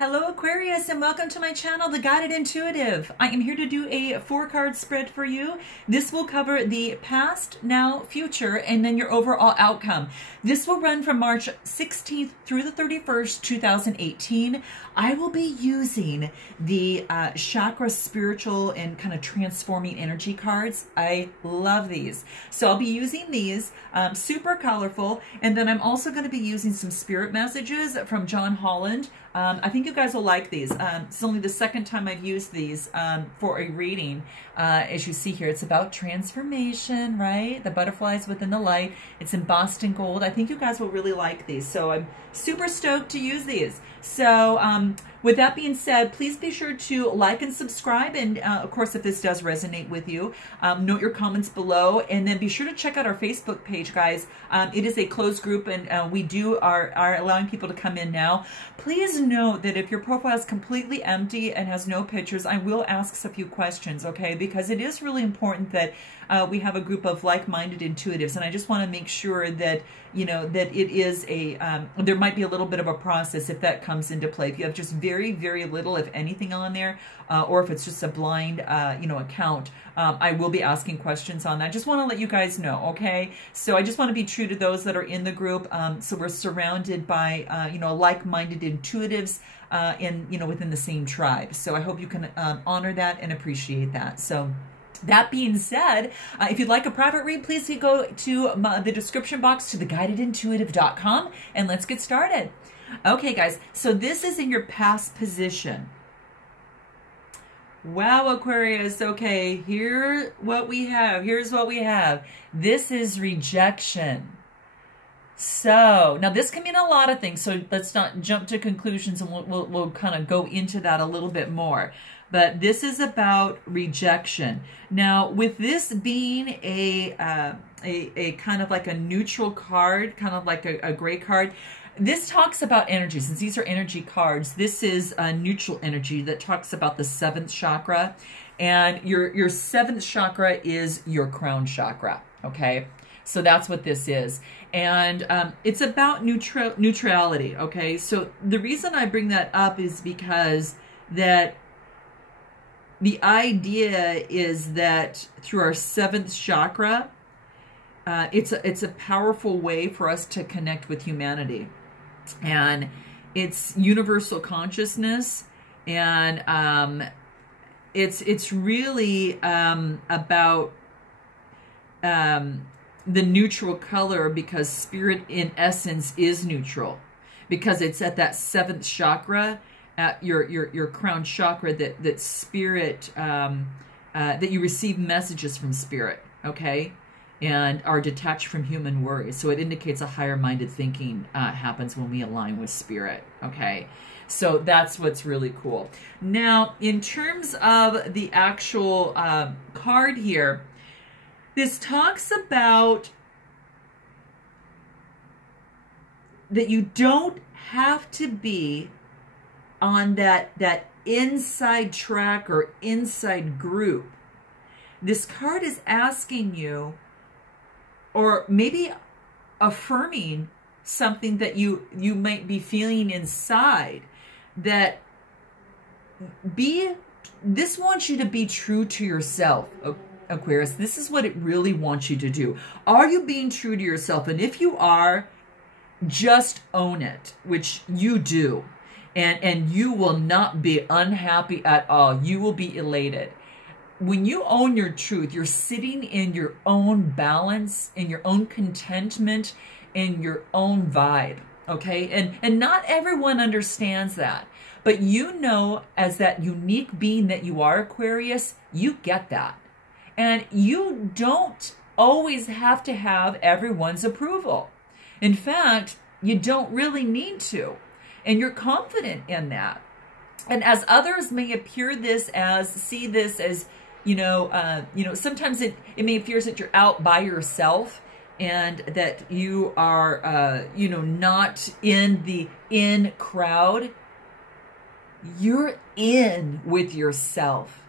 Hello Aquarius, and welcome to my channel, The Guided Intuitive. I am here to do a 4-card spread for you. This will cover the past, now, future, and then your overall outcome. This will run from March 16th through the 31st, 2018. I will be using the chakra, spiritual, and kind of transforming energy cards. I love these. So I'll be using these, super colorful, and then I'm also going to be using some spirit messages from John Holland. I think you guys will like these. It's only the second time I've used these for a reading. As you see here, it's about transformation, right? The butterflies within the light. It's embossed in gold. I think you guys will really like these. So I'm super stoked to use these. So with that being said, please be sure to like and subscribe. And of course, if this does resonate with you, note your comments below. And then be sure to check out our Facebook page, guys. It is a closed group, and we are allowing people to come in now. Please note that if your profile is completely empty and has no pictures, I will ask a few questions, okay? Because it is really important that we have a group of like-minded intuitives, and I just want to make sure that, you know, that it is a, there might be a little bit of a process if that comes into play. If you have just very, very little, if anything, on there, or if it's just a blind, you know, account, I will be asking questions on that. I just want to let you guys know, okay? So I just want to be true to those that are in the group. So we're surrounded by, you know, like-minded intuitives you know, within the same tribe. So I hope you can honor that and appreciate that. So that being said, if you'd like a private read, please go to the description box to theguidedintuitive.com, and let's get started. Okay, guys, so this is in your past position. Wow, Aquarius. Okay, here's what we have. This is rejection. So now this can mean a lot of things, so let's not jump to conclusions, and we'll kind of go into that a little bit more. But this is about rejection. Now, with this being a kind of like a neutral card, kind of like a gray card, this talks about energy. Since these are energy cards, this is a neutral energy that talks about the 7th chakra. And your 7th chakra is your crown chakra, okay? So that's what this is. And it's about neutrality, okay? So the reason I bring that up is because that the idea is that through our 7th chakra, it's a powerful way for us to connect with humanity. And it's universal consciousness, and it's really about the neutral color, because spirit in essence is neutral, because it's at that 7th chakra, at your crown chakra, that spirit, that you receive messages from spirit, okay, and are detached from human worries. So it indicates a higher minded thinking happens when we align with spirit, okay? So that's what's really cool. Now, in terms of the actual card here, this talks about that you don't have to be on that inside track or inside group. This card is asking you, or maybe affirming something that you might be feeling inside, that this wants you to be true to yourself, Aquarius. This is what it really wants you to do. Are you being true to yourself? And if you are, just own it, which you do. And you will not be unhappy at all. You will be elated. When you own your truth, you're sitting in your own balance, in your own contentment, in your own vibe, okay? And not everyone understands that. But you know, as that unique being that you are, Aquarius, you get that. And you don't always have to have everyone's approval. In fact, you don't really need to. And you're confident in that. And as others may see this as, you know, sometimes it may appear that you're out by yourself, and that you are, you know, not in the in crowd. You're in with yourself.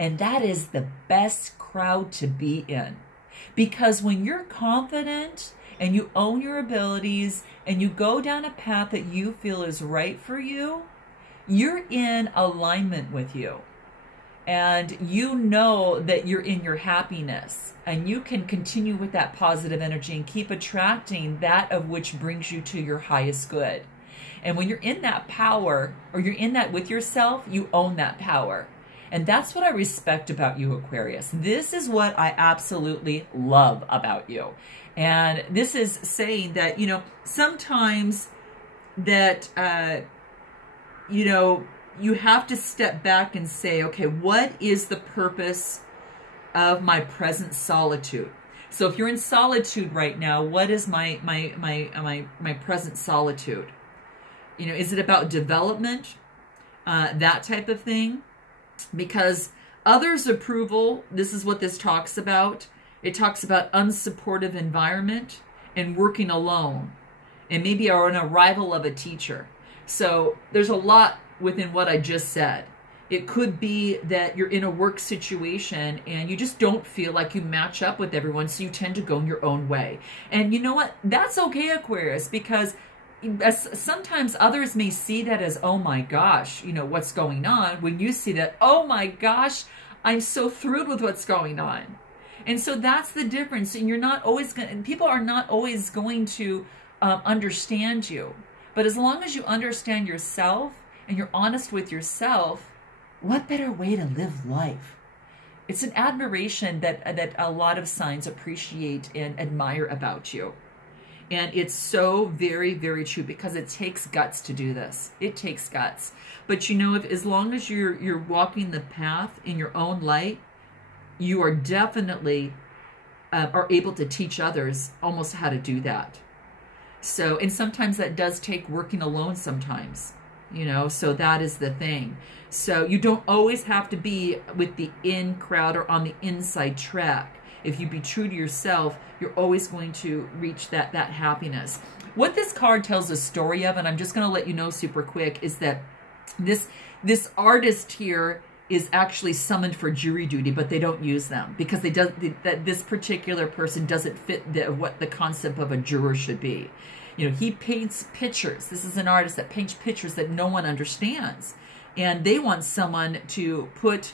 And that is the best crowd to be in. Because when you're confident and you own your abilities and you go down a path that you feel is right for you, you're in alignment with you. And you know that you're in your happiness, and you can continue with that positive energy and keep attracting that of which brings you to your highest good. And when you're in that power, or you're in that with yourself, you own that power. And that's what I respect about you, Aquarius. This is what I absolutely love about you. And this is saying that, you know, sometimes that, you know, you have to step back and say, okay, what is the purpose of my present solitude? So if you're in solitude right now, what is my present solitude? You know, is it about development? That type of thing? Because others' approval, this is what this talks about. It talks about unsupportive environment and working alone, and maybe an arrival of a teacher. So there's a lot within what I just said. It could be that you're in a work situation and you just don't feel like you match up with everyone, so you tend to go your own way. And you know what? That's okay, Aquarius, because sometimes others may see that as, oh my gosh, you know, what's going on, when you see that, oh my gosh, I'm so thrilled with what's going on. And so that's the difference. And you're not always going, people are not always going to understand you. But as long as you understand yourself and you're honest with yourself, what better way to live life? It's an admiration that a lot of signs appreciate and admire about you. And it's so very, very true, because it takes guts to do this. It takes guts. But you know, as long as you're walking the path in your own light, you are definitely are able to teach others almost how to do that. So, and sometimes that does take working alone sometimes, you know, so that is the thing. So you don't always have to be with the in crowd or on the inside track. If you be true to yourself, you're always going to reach that happiness. What this card tells a story of, and I'm just going to let you know super quick, is that this artist here is actually summoned for jury duty, but they don't use them because that this particular person doesn't fit what the concept of a juror should be. You know, he paints pictures. This is an artist that paints pictures that no one understands. And they want someone to put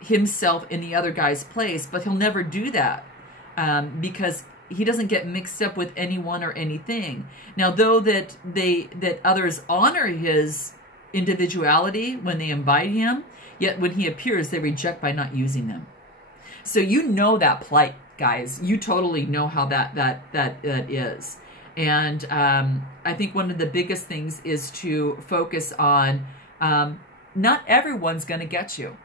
himself in the other guy's place, but he'll never do that because he doesn't get mixed up with anyone or anything. Now, though that others honor his individuality when they invite him, yet when he appears, they reject by not using them. So you know that plight, guys. You totally know how that is. And I think one of the biggest things is to focus on not everyone's going to get you.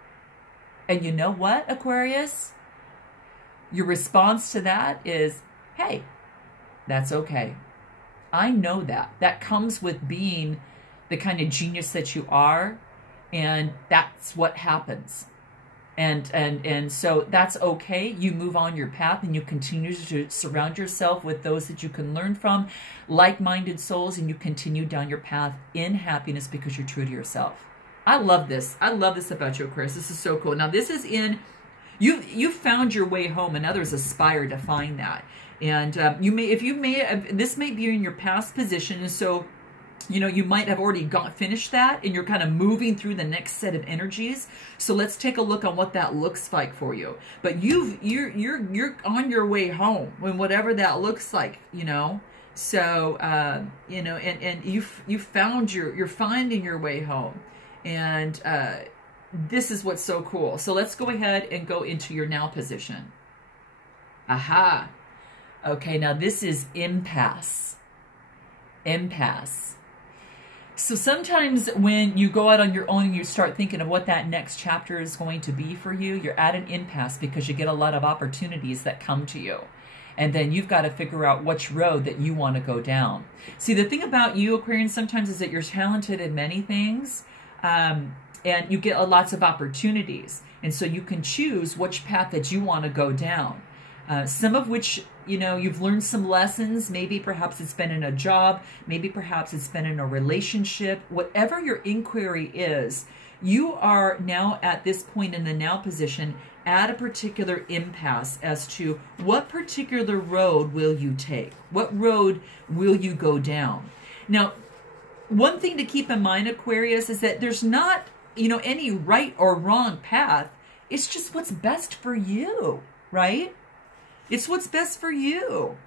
And you know what, Aquarius? Your response to that is, hey, that's okay. I know that. That comes with being the kind of genius that you are, and that's what happens. And so that's okay. You move on your path and you continue to surround yourself with those that you can learn from, like-minded souls, and you continue down your path in happiness because you're true to yourself. I love this. I love this about you, Aquarius. This is so cool. Now, this is in, you found your way home, and others aspire to find that. And this may be in your past position, and so, you know, you might have already finished that, and you're kind of moving through the next set of energies. So let's take a look on what that looks like for you. But you're on your way home, when whatever that looks like, you know. So you know, and you're finding your way home, and this is what's so cool. So let's go ahead and go into your now position. Aha. Okay, now this is impasse. Impasse. So sometimes when you go out on your own and you start thinking of what that next chapter is going to be for you, you're at an impasse because you get a lot of opportunities that come to you. And then you've got to figure out which road that you want to go down. See, the thing about you, Aquarian, sometimes is that you're talented in many things, and you get lots of opportunities. And so you can choose which path that you want to go down. Some of which, you know, you've learned some lessons. Maybe perhaps it's been in a job. Maybe perhaps it's been in a relationship. Whatever your inquiry is, you are now at this point in the now position at a particular impasse as to what particular road will you take? What road will you go down? Now, one thing to keep in mind, Aquarius, is that there's not, you know, any right or wrong path. It's just what's best for you, right? It's what's best for you.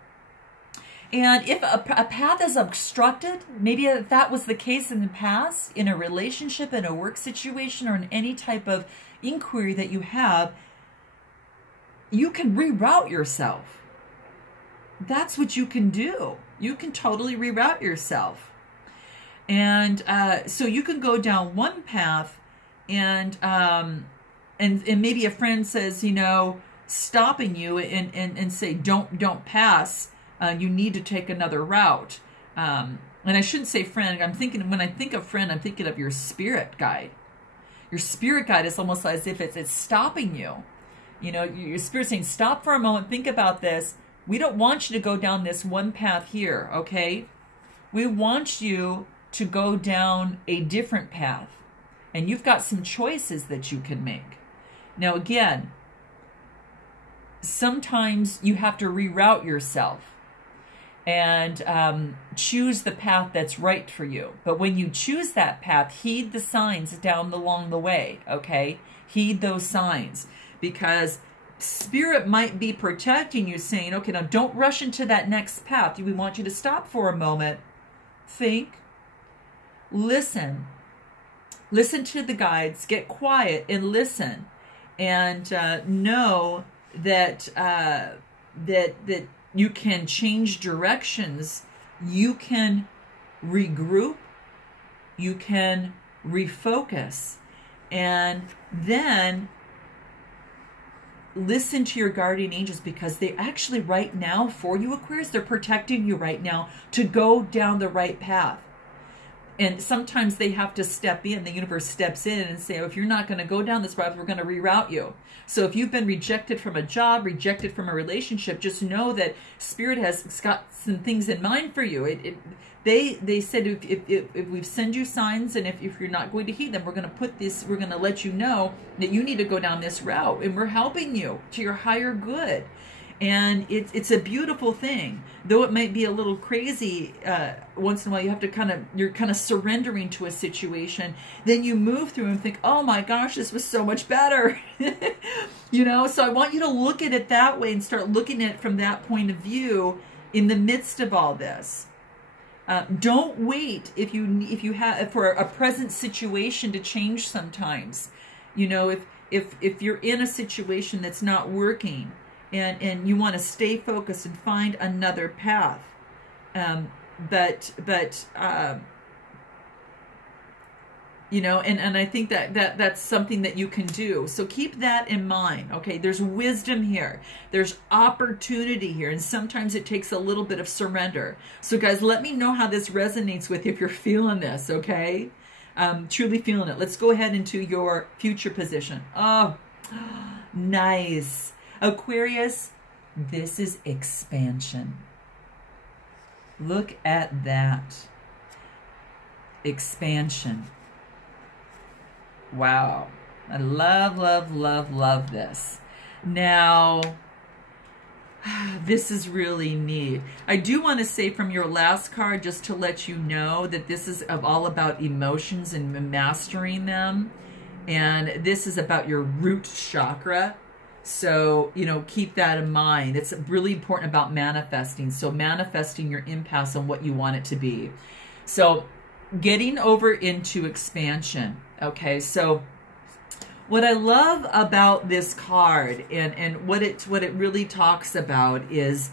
And if a path is obstructed, maybe if that was the case in the past, in a relationship, in a work situation, or in any type of inquiry that you have, you can reroute yourself. That's what you can do. You can totally reroute yourself. And so you can go down one path, and maybe a friend says, you know, stopping you and say, don't pass. You need to take another route. And I shouldn't say friend. I'm thinking, when I think of friend, I'm thinking of your spirit guide. Your spirit guide is almost as if it's stopping you. You know, your spirit saying, stop for a moment, think about this. We don't want you to go down this one path here, okay? We want you to go down a different path. And you've got some choices that you can make. Now, again, sometimes you have to reroute yourself and choose the path that's right for you. But when you choose that path, heed the signs down along the way, okay? Heed those signs, because Spirit might be protecting you, saying, okay, now don't rush into that next path. We want you to stop for a moment, think, listen to the guides, get quiet and listen, and know that that you can change directions, you can regroup, you can refocus, and then listen to your guardian angels, because they actually right now for you, Aquarius, they're protecting you right now to go down the right path. And sometimes they have to step in, the universe steps in and say, oh, if you're not going to go down this route, we're going to reroute you. So if you've been rejected from a job, rejected from a relationship, just know that Spirit has got some things in mind for you. They said if we send you signs, and if you're not going to heed them, we're going to let you know that you need to go down this route, and we're helping you to your higher good. And it's a beautiful thing, though it might be a little crazy once in a while. You have to you're kind of surrendering to a situation. Then you move through and think, oh my gosh, this was so much better. You know, so I want you to look at it that way and start looking at it from that point of view in the midst of all this. Don't wait if you have for a present situation to change sometimes. You know, if you're in a situation that's not working, and you want to stay focused and find another path, you know, and I think that's something that you can do. So keep that in mind. Okay, there's wisdom here, there's opportunity here, and sometimes it takes a little bit of surrender. So guys, let me know how this resonates with you if you're feeling this. Okay, truly feeling it. Let's go ahead into your future position. Oh, nice. Aquarius, this is expansion. Look at that. Expansion. Wow. I love, love, love, love this. Now, this is really neat. I do want to say from your last card, just to let you know that this is all about emotions and mastering them. And this is about your root chakra. So, you know, keep that in mind. It's really important about manifesting. So manifesting your impasse on what you want it to be. So getting over into expansion. Okay, so what I love about this card and what it really talks about is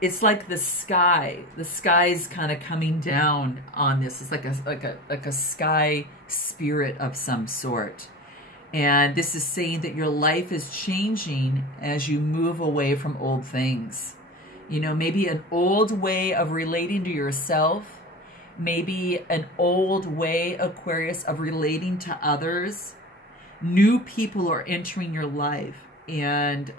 it's like the sky. The sky's kind of coming down on this. It's like a sky spirit of some sort. And this is saying that your life is changing as you move away from old things. You know, maybe an old way of relating to yourself, maybe an old way, Aquarius, of relating to others. New people are entering your life, and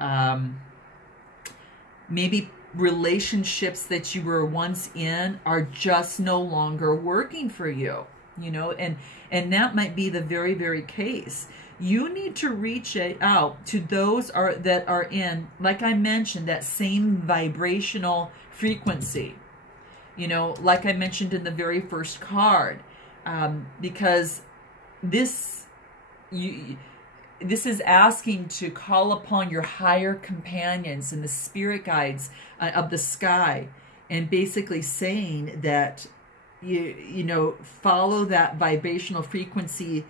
maybe relationships that you were once in are just no longer working for you. You know, and that might be the very, very case. You need to reach out to those that are in, like I mentioned, that same vibrational frequency. You know, like I mentioned in the very first card, because this is asking to call upon your higher companions and the spirit guides of the sky, and basically saying that you know, follow that vibrational frequency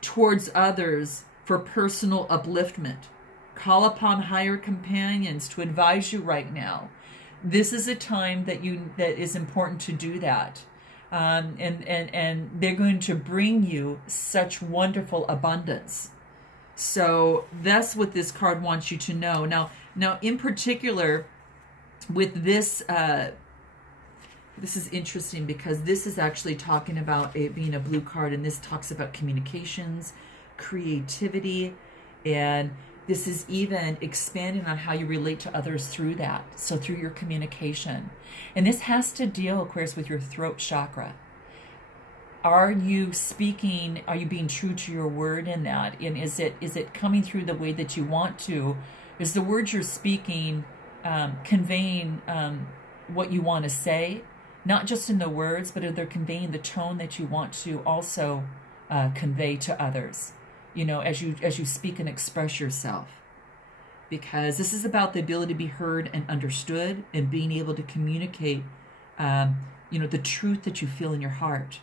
towards others for personal upliftment. Call upon higher companions to advise you right now. This is a time that is important to do that. And they're going to bring you such wonderful abundance. So that's what this card wants you to know. Now in particular, with this, this is interesting because this is actually talking about it being a blue card, and this talks about communications, creativity, and this is even expanding on how you relate to others through that. So through your communication. And this has to deal, Aquarius, with your throat chakra. Are you speaking, are you being true to your word in that? And is it coming through the way that you want to? Is the words you're speaking conveying what you want to say? Not just in the words, but are they conveying the tone that you want to also convey to others? You know, as you speak and express yourself. Because this is about the ability to be heard and understood, and being able to communicate, you know, the truth that you feel in your heart,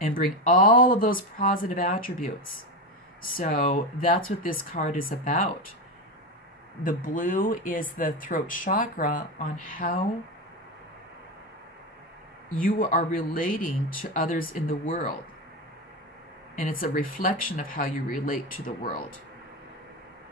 and bring all of those positive attributes. So that's what this card is about. The blue is the throat chakra, on how you are relating to others in the world. And it's a reflection of how you relate to the world.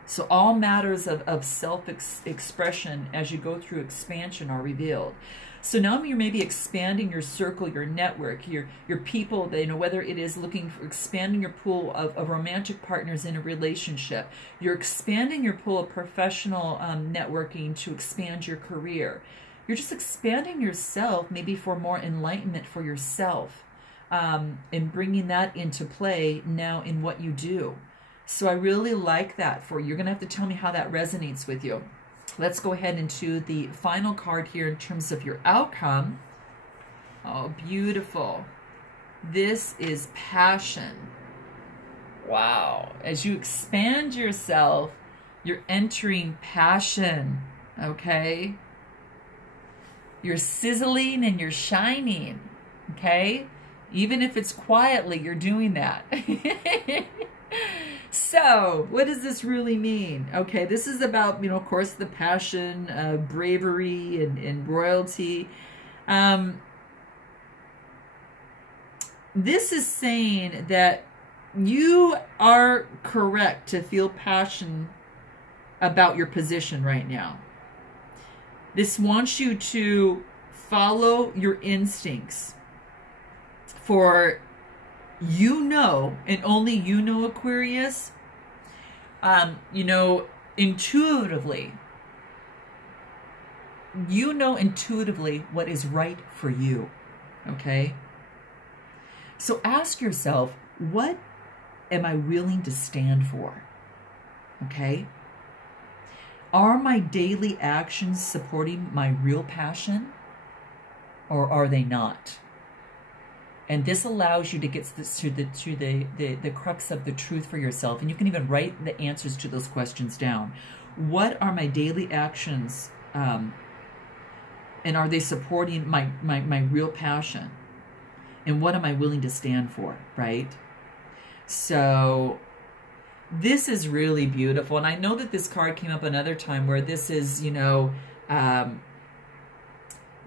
So all matters of self-expression as you go through expansion are revealed. So now you're maybe expanding your circle, your network, your people, you know, whether it is looking for expanding your pool of romantic partners in a relationship. You're expanding your pool of professional networking to expand your career. You're just expanding yourself, maybe for more enlightenment for yourself. And bringing that into play now in what you do. So I really like that for you. You're going to have to tell me how that resonates with you. Let's go ahead into the final card here in terms of your outcome. Oh, beautiful. This is passion. Wow. As you expand yourself, you're entering passion. Okay? You're sizzling and you're shining. Okay? Even if it's quietly, you're doing that. So, what does this really mean? Okay, this is about, you know, of course, the passion, bravery, and royalty. This is saying that you are correct to feel passion about your position right now. This wants you to follow your instincts. For you know, and only you know, Aquarius, you know, intuitively, what is right for you, okay? So ask yourself, what am I willing to stand for, okay? Are my daily actions supporting my real passion, or are they not? And this allows you to get to the crux of the truth for yourself. And you can even write the answers to those questions down. What are my daily actions? And are they supporting my real passion? And what am I willing to stand for, right? So this is really beautiful. And I know that this card came up another time where this is, you know,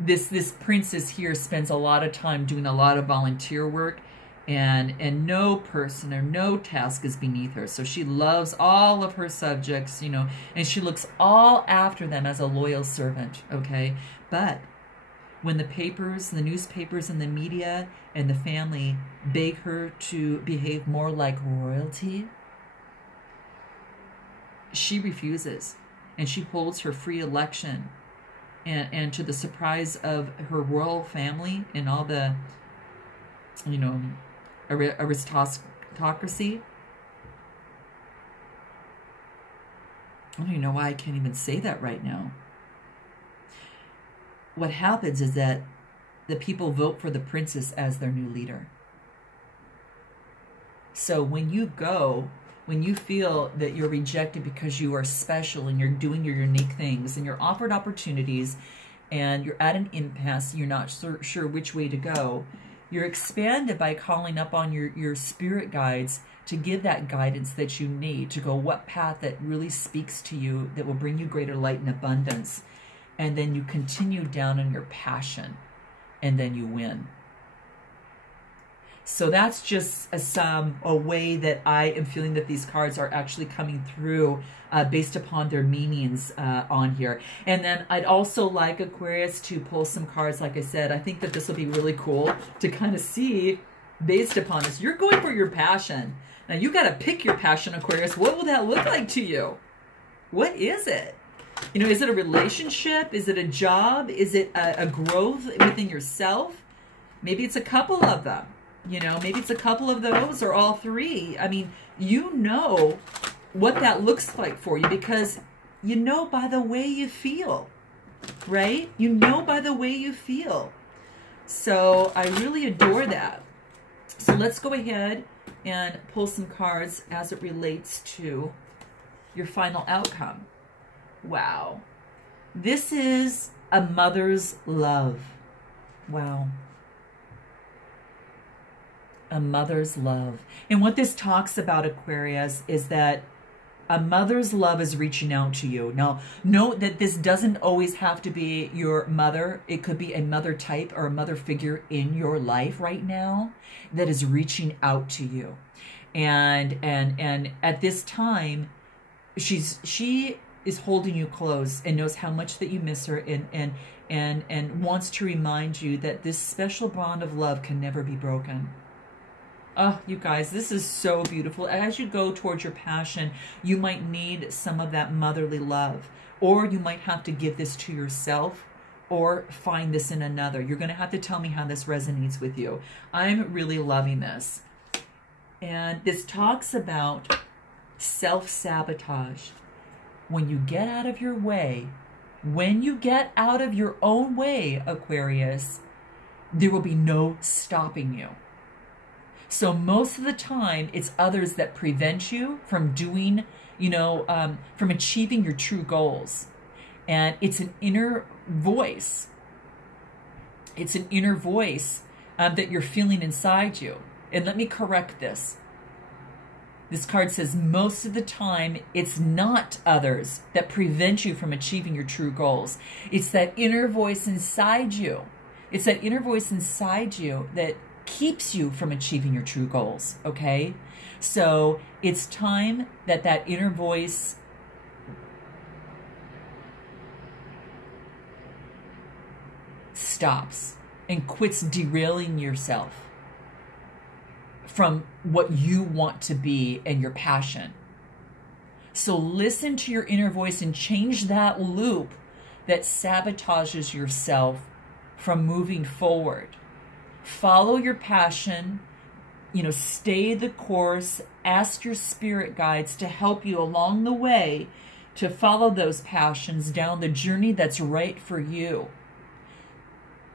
this princess here spends a lot of time doing a lot of volunteer work, and no person or no task is beneath her. So she loves all of her subjects, you know, and she looks all after them as a loyal servant, okay? But when the papers, the newspapers and the media and the family beg her to behave more like royalty, she refuses, and she holds her free election. And to the surprise of her royal family and all the, you know, aristocracy. I don't even know why I can't even say that right now. What happens is that the people vote for the princess as their new leader. So when you go, when you feel that you're rejected because you are special and you're doing your unique things and you're offered opportunities and you're at an impasse, you're not sure which way to go, you're expanded by calling up on your spirit guides to give that guidance that you need to go what path that really speaks to you, that will bring you greater light and abundance. And then you continue down in your passion, and then you win. So that's just a way that I am feeling that these cards are actually coming through based upon their meanings on here. And then I'd also like, Aquarius, to pull some cards. Like I said, I think that this will be really cool to kind of see based upon this. You're going for your passion. Now, you got to pick your passion, Aquarius. What will that look like to you? What is it? You know, is it a relationship? Is it a job? Is it a growth within yourself? Maybe it's a couple of them. You know, maybe it's a couple of those or all three. I mean, you know what that looks like for you because you know by the way you feel, right? You know by the way you feel. So I really adore that. So let's go ahead and pull some cards as it relates to your final outcome. Wow. This is a mother's love. Wow. A mother's love. And what this talks about, Aquarius, is that a mother's love is reaching out to you. Now, note that this doesn't always have to be your mother. It could be a mother type or a mother figure in your life right now that is reaching out to you. And at this time, she is holding you close and knows how much that you miss her and wants to remind you that this special bond of love can never be broken. Oh, you guys, this is so beautiful. As you go towards your passion, you might need some of that motherly love, or you might have to give this to yourself or find this in another. You're going to have to tell me how this resonates with you. I'm really loving this. And this talks about self-sabotage. When you get out of your way, when you get out of your own way, Aquarius, there will be no stopping you. So most of the time, it's others that prevent you from doing, from achieving your true goals. And it's an inner voice. It's an inner voice that you're feeling inside you. And let me correct this. This card says most of the time, it's not others that prevent you from achieving your true goals. It's that inner voice inside you. It's that inner voice inside you that keeps you from achieving your true goals, okay? So it's time that that inner voice stops and quits derailing yourself from what you want to be and your passion. So listen to your inner voice and change that loop that sabotages yourself from moving forward. Follow your passion, stay the course, ask your spirit guides to help you along the way to follow those passions down the journey that's right for you.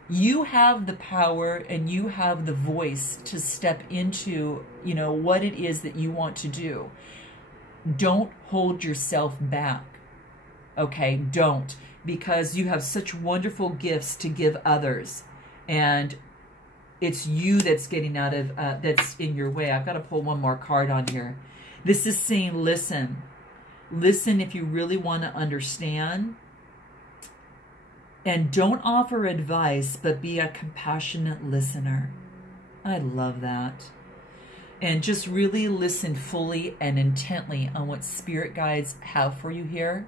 You have the power and you have the voice to step into, what it is that you want to do. Don't hold yourself back, okay? Don't, because you have such wonderful gifts to give others, and it's you that's getting out of, that's in your way. I've got to pull one more card on here. This is saying, listen. Listen if you really want to understand. And don't offer advice, but be a compassionate listener. I love that. And just really listen fully and intently on what spirit guides have for you here.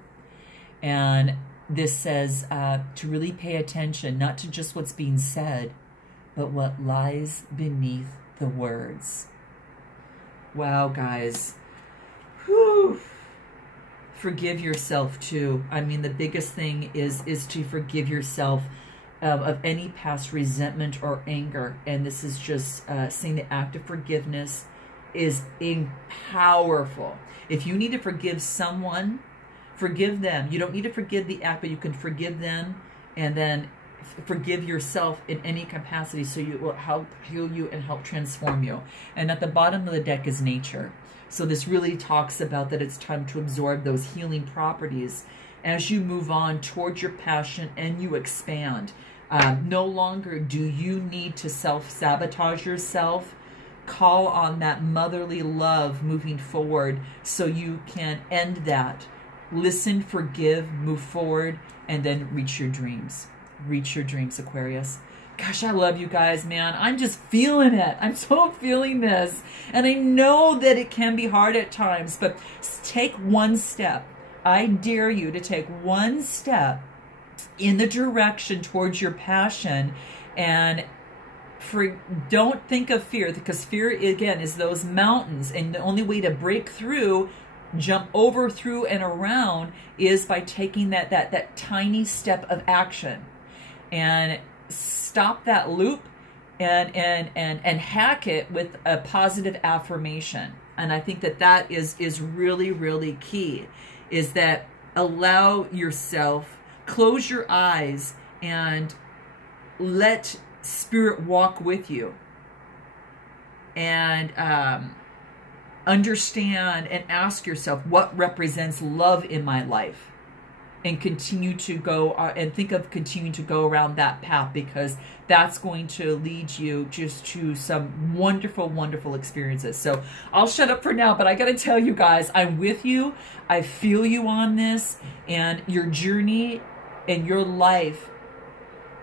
And this says to really pay attention, not to just what's being said, but what lies beneath the words. Wow, guys. Whew. Forgive yourself too. I mean, the biggest thing is to forgive yourself of any past resentment or anger. And this is just saying the act of forgiveness is powerful. If you need to forgive someone, forgive them. You don't need to forgive the act, but you can forgive them and then forgive yourself in any capacity, so it will help heal you and help transform you. And at the bottom of the deck is nature. So this really talks about that it's time to absorb those healing properties as you move on towards your passion and you expand. No longer do you need to self-sabotage yourself. Call on that motherly love moving forward so you can end that. Listen, forgive, move forward, and then reach your dreams. Reach your dreams, Aquarius. Gosh, I love you guys, man. I'm just feeling it. I'm so feeling this. And I know that it can be hard at times, but take one step. I dare you to take one step in the direction towards your passion, and don't think of fear, because fear, again, is those mountains, and the only way to break through, jump over, through, and around is by taking that tiny step of action. And stop that loop and hack it with a positive affirmation. And I think that is really, really key, is that allow yourself, close your eyes, and let Spirit walk with you, and understand and ask yourself, what represents love in my life? And continue to go and think of continuing to go around that path, because that's going to lead you just to some wonderful, wonderful experiences. So I'll shut up for now, but I got to tell you guys, I'm with you. I feel you on this, and your journey and your life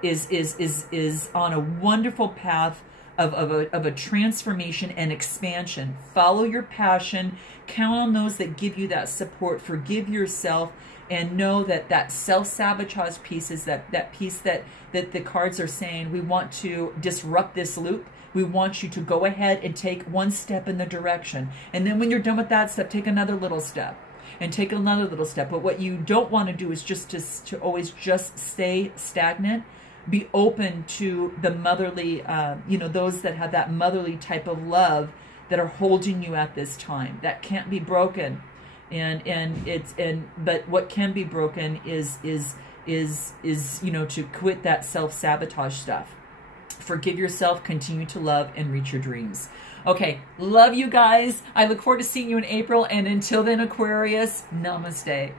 is on a wonderful path of a transformation and expansion. Follow your passion. Count on those that give you that support. Forgive yourself, and know that self-sabotage piece is that piece that the cards are saying, we want to disrupt this loop. We want you to go ahead and take one step in the direction. And then when you're done with that step, take another little step. And take another little step. But what you don't want to do is just to always just stay stagnant. Be open to the motherly, those that have that motherly type of love that are holding you at this time. That can't be broken. But what can be broken is to quit that self-sabotage stuff. Forgive yourself, continue to love, and reach your dreams. Okay, love you guys. I look forward to seeing you in April, and until then, Aquarius, namaste.